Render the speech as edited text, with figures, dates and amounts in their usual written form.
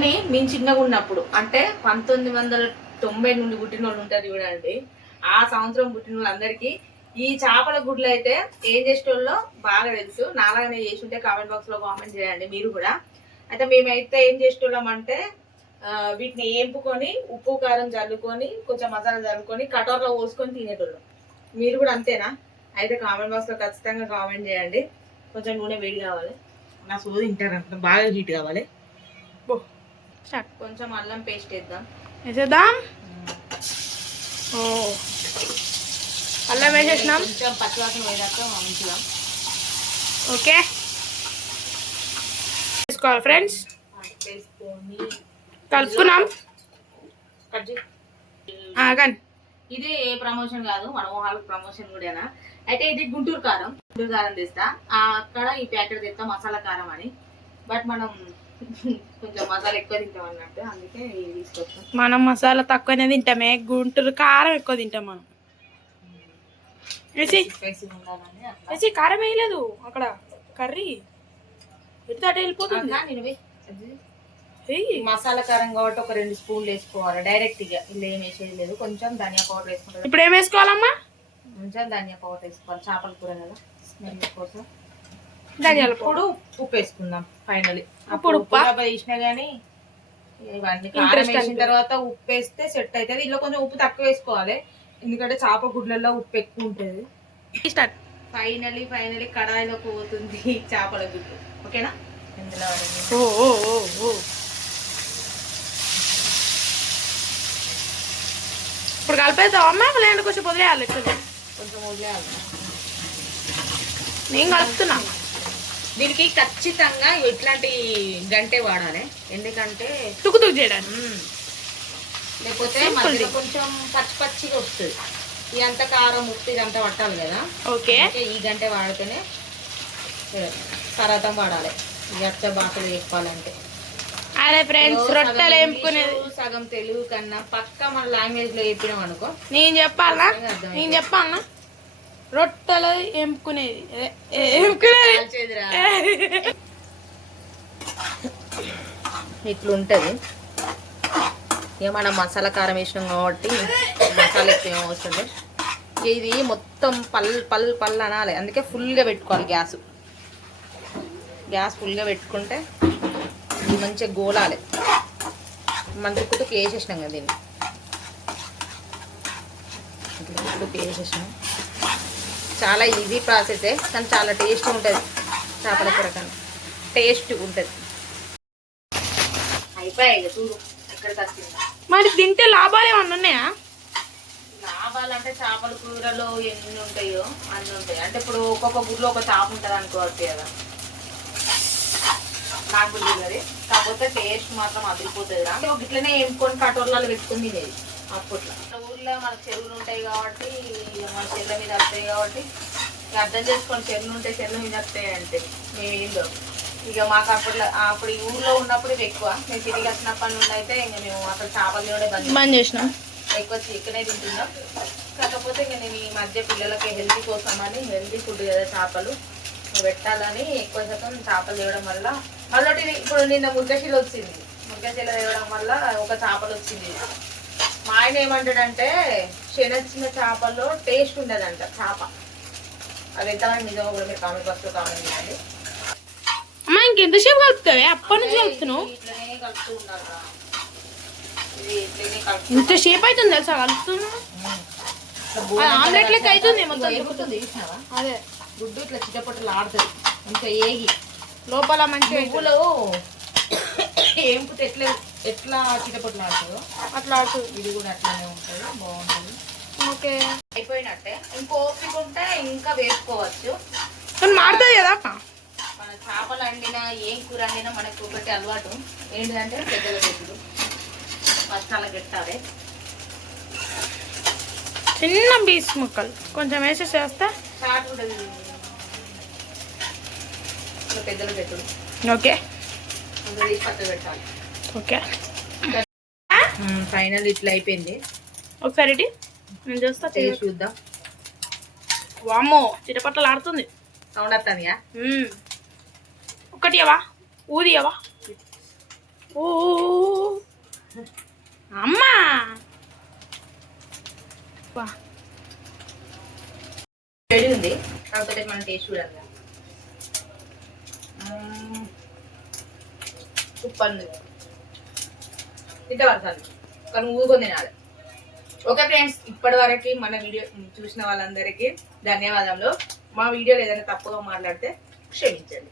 కానీ మేము చిన్నగా ఉన్నప్పుడు అంటే 1990 నుండి పుట్టిన వాళ్ళు ఉంటారు చూడండి, ఆ సంవత్సరం పుట్టిన వాళ్ళందరికీ ఈ చేపల గుడ్లు అయితే ఏం చేసేటోళ్ళో బాగా తెలుసు. నాలాగానే చేసి ఉంటే కామెంట్ బాక్స్ లో కామెంట్ చేయండి మీరు కూడా. అయితే మేమైతే ఏం చేసేటోళ్ళం అంటే వీటిని ఏంపుకొని ఉప్పు కారం చల్లుకొని కొంచెం మసాలా చల్లుకొని కటోర్లో పోసుకొని తినేటోళ్ళం. మీరు కూడా అంతేనా? అయితే కామెంట్ బాక్స్ లో ఖచ్చితంగా కామెంట్ చేయండి. కొంచెం నూనె వేడి కావాలి, నా సోది తింటారంట, బాగా హీట్ కావాలి. కొంచెం అల్లం పేస్ట్ వేద్దాం. ఓ అల్లం వేసేసినాం. కొంచెం పచ్చివాసన వేదాక ఉంచుదాం. ఓకే వేసుకోవాలి ఫ్రెండ్స్. వేసుకొని కలుపుకున్నాం. కానీ ఇది ఏ ప్రమోషన్ కాదు, మన ఊహాలకు ప్రమోషన్ కూడా. అయితే ఇది గుంటూరు కారం తెస్తా. అక్కడ ఈ ప్యాకెట్ తెస్తా మసాలా కారం అని. బట్ మనం కొంచెం మసాలా ఎక్కువ తింటాం అన్నట్టు, అందుకే ఇది తీసుకొస్తాం. మనం మసాలా తక్కువనే తింటామే, గుంటూరు కారం ఎక్కువ తింటాం మనం. వేసి కారం వేయలేదు అక్కడ, కర్రీ ఎటు అటు వెళ్ళిపోతుంది. మసాలా కారం కాబట్టి ఒక 2 స్పూన్లు వేసుకోవాలి డైరెక్ట్ గా, ఇలా ఏం వేసేది లేదు. కొంచెం ధనియా పౌడర్ వేసుకుంటాం. ఇప్పుడు ఏం వేసుకోవాలమ్మా? కొంచెం ధనియా పౌడర్ వేసుకోవాలి, చేపల కూర కదా స్మెల్ కోసం. ధనియాల ఇప్పుడు ఉప్పు వేసుకుందాం ఫైనలీ. అప్పుడు ఉప్పు వేసినా గానీ ఇవన్నీ కారం వేసిన తర్వాత ఉప్పు వేస్తే సెట్ అవుతుంది. ఇందులో కొంచెం ఉప్పు తక్కువ వేసుకోవాలి, ఎందుకంటే చేప గుడ్లలో ఉప్పు ఎక్కువ ఉంటుంది. ఫైనలీ కడాయిలో పోతుంది చేపల గుడ్డు. ఓకేనా? ఇప్పుడు కలిపేద్దామమ్మా, లేదంటే కొంచెం వదిలేయాలి? కొంచెం వదిలేయాలి. నేను కలుపుతున్నా. దీనికి ఖచ్చితంగా ఇట్లాంటి గంటే వాడాలి, ఎందుకంటే తుక్కు చేయడానికి. లేకపోతే మధ్యలో కొంచెం పచ్చిగా వస్తుంది. ఇదంతా కారం ఉప్పు ఇదంతా పట్టాలి కదా. ఓకే, ఈ గంటే వాడితేనే తర్వాత వాడాలి. ఇక అత్త బాటలు చెప్పాలంటే అదే ఫ్రెండ్స్, రొట్టెలు వేపుకునేది సగం తెలుగు కన్నా పక్క మన లాంగ్వేజ్ లో చెప్పినాం అనుకో. నేను చెప్పాలనా రొట్టెలు వేపుకునేది ఇట్లుంటది. ఇక మనం మసాలా కారం వేసినాం కాబట్టి మసాలా ఎక్కువ వస్తుంది. ఇది మొత్తం పల్ అనాలి, అందుకే ఫుల్గా పెట్టుకోవాలి. గ్యాస్ ఫుల్గా పెట్టుకుంటే ఇది మంచిగా గోలాలి. మన తుక్కుతుకు వేసేసినాం కదా దీన్ని, తుక్కుతుకు వేసేసినాం. చాలా ఈజీ ప్రాసెసే, కానీ చాలా టేస్ట్ ఉంటుంది. చేపల కూర కన్నా టేస్ట్ ఉంటుంది. అయిపోయాయి చూడు ఎక్కడికి వచ్చింది. మరి తింటే లాభాలు ఏమన్నా ఉన్నాయా? లాభాలంటే చేపల కూరలో ఎన్ని ఉంటాయో అన్ని ఉంటాయి. అంటే ఇప్పుడు ఒక్కొక్క గుడ్లో ఒక చేప ఉంటుంది అనుకోవచ్చు కదా, నాకు తెలియదు. కాకపోతే టేస్ట్ మాత్రం అదిరిపోతుంది. అంటే ఒక ఇట్లనే ఎంపుకొని కటోర్లలో పెట్టుకుని తినేది అప్పట్లో. ఊర్లో మనకు చెరువులు ఉంటాయి కాబట్టి, మన చెర్ల మీద వస్తాయి కాబట్టి అర్థం చేసుకొని చెరువులు ఉంటే చెర్ల మీద వస్తాయి అంటే మేమేందో. ఇక మాకు అప్పుడు ఈ ఊర్లో ఉన్నప్పుడు ఇవి ఎక్కువ. మేము తిరిగి వచ్చినప్పటి నుండి అయితే ఇంకా మేము అసలు చేపలు తినడే బంద్ చేసినాం. ఎక్కువ చికెనే తింటున్నాం. కాకపోతే ఇంకా నేను ఈ మధ్య పిల్లలకి హెల్తీ కోసమని, హెల్తీ ఫుడ్ కదా చేపలు పెట్టాలని ఎక్కువ శాతం చేపలు తేవడం వల్ల మళ్ళీ ఇప్పుడు నిన్న ముగ్గశీల వచ్చింది. ముగ్గశీల తేవడం వల్ల ఒక చేపలు వచ్చింది. మా ఆయన ఏమంటాడంటే చిన్న చేపల్లో టేస్ట్ ఉండదంట చేప. అది ఎంతమంది నిజంగా కూడా మీరు కామెంట్ బాక్స్ లో కామెంట్ చేయండి. అమ్మా ఇంకెంతసేపు కలుపుతావే? అప్పటి నుంచి కలుపుతున్నావు. ఇట్లనే కలుపుతూ ఉండాలి. ఇంతసేపు అవుతుంది తెలుసా కలుపుతున్నా. ఆమ్లెట్ లెక్క అవుతుంది మొత్తం. అదే గుడ్డు ఇట్లా చిట్టపొట్టలు ఆడుతుంది ఇంకా ఏగి లోపల మంచిగా పువ్వులు ఏంపుతే ఎట్లా చిట్టపొట్టలు ఆడుతుందో అట్లా ఆడుతుంది. ఇది కూడా అట్లానే ఉంటుంది, బాగుంటుంది. ఓకే అయిపోయినట్టే. ఇంకో ఓపిక ఉంటే ఇంకా వేసుకోవచ్చు. మారుతుంది కదా మన చేపలు వండినా ఏం కూర వండినా మనకు ఒకటి అలవాటు ఏంటంటే పెద్దల పెట్టుడు. ఫస్ట్ అలా పెట్టాలి. చిన్న పీస్ ముక్కలు కొంచెం వేసేసేస్తే చాట్ ఉంటుంది. పెద్దలు పెట్టుడు. ఓకే పక్కన పెట్టాలి. ఓకే ఫైనల్ ఇట్లా అయిపోయింది. ఒకసారి నేను చూస్తా, చూద్దాం. వామ్మో చిటపట్టలు ఆడుతుంది. సౌండ్ వస్తుందియా? ఒకటి అవా ఊది అవా. ఓ అమ్మా వా. రెడీ ఉంది, కాకపోతే మనం టేస్ట్ చూడాలి. సూపర్ ఉంది, తింటే పడతాను కానీ ఊరుకొని తినాలి. ఓకే ఫ్రెండ్స్, ఇప్పటి వరకు మన వీడియో చూసిన వాళ్ళందరికీ ధన్యవాదాలు. మా వీడియోలో ఏదైనా తప్పుగా మాట్లాడితే క్షమించండి.